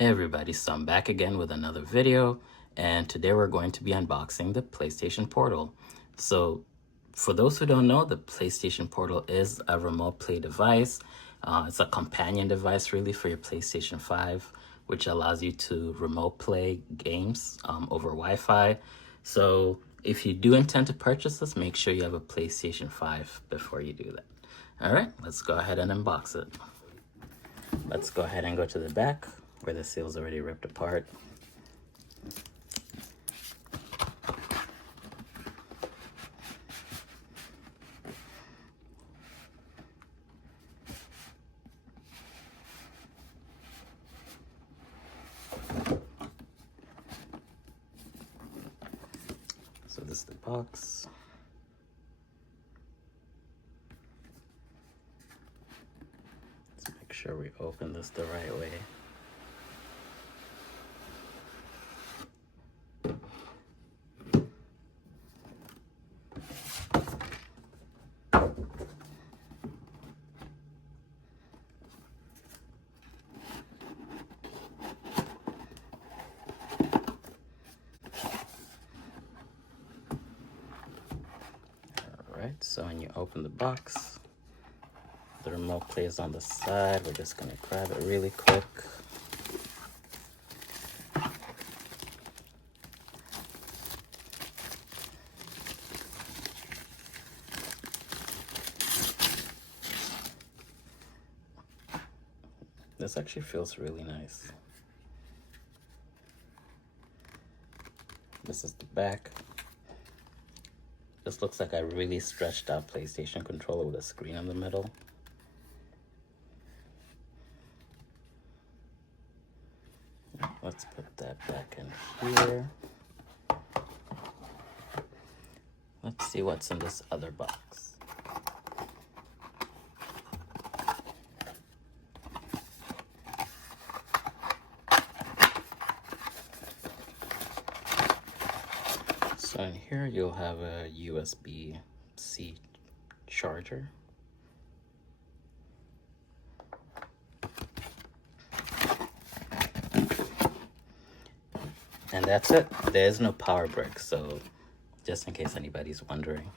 Hey everybody, so I'm back again with another video, and today we're going to be unboxing the PlayStation Portal. So for those who don't know, the PlayStation Portal is a remote play device. It's a companion device really for your PlayStation 5, which allows you to remote play games over Wi-Fi. So if you do intend to purchase this, make sure you have a PlayStation 5 before you do that. All right, let's go ahead and unbox it. Let's go ahead and go to the back where the seal's already ripped apart. So this is the box. Let's make sure we open this the right way. Alright, so when you open the box, the remote play is on the side. We're just going to grab it really quick. This actually feels really nice. This is the back. This looks like a really stretched out PlayStation controller with a screen in the middle. Let's put that back in here. Let's see what's in this other box. So in here you'll have a USB-C charger. And that's it. There's no power brick, so just in case anybody's wondering.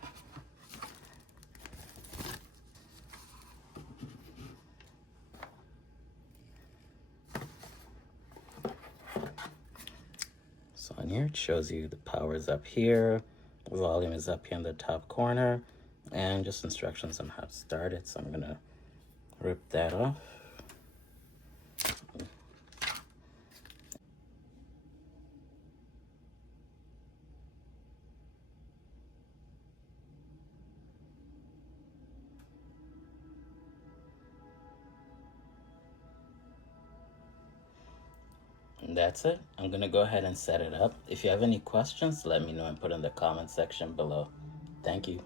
So on here it shows you the power is up here, the volume is up here in the top corner, and just instructions on how to start it. So I'm gonna rip that off. And that's it. I'm gonna go ahead and set it up. If you have any questions, let me know and put in the comment section below. Thank you.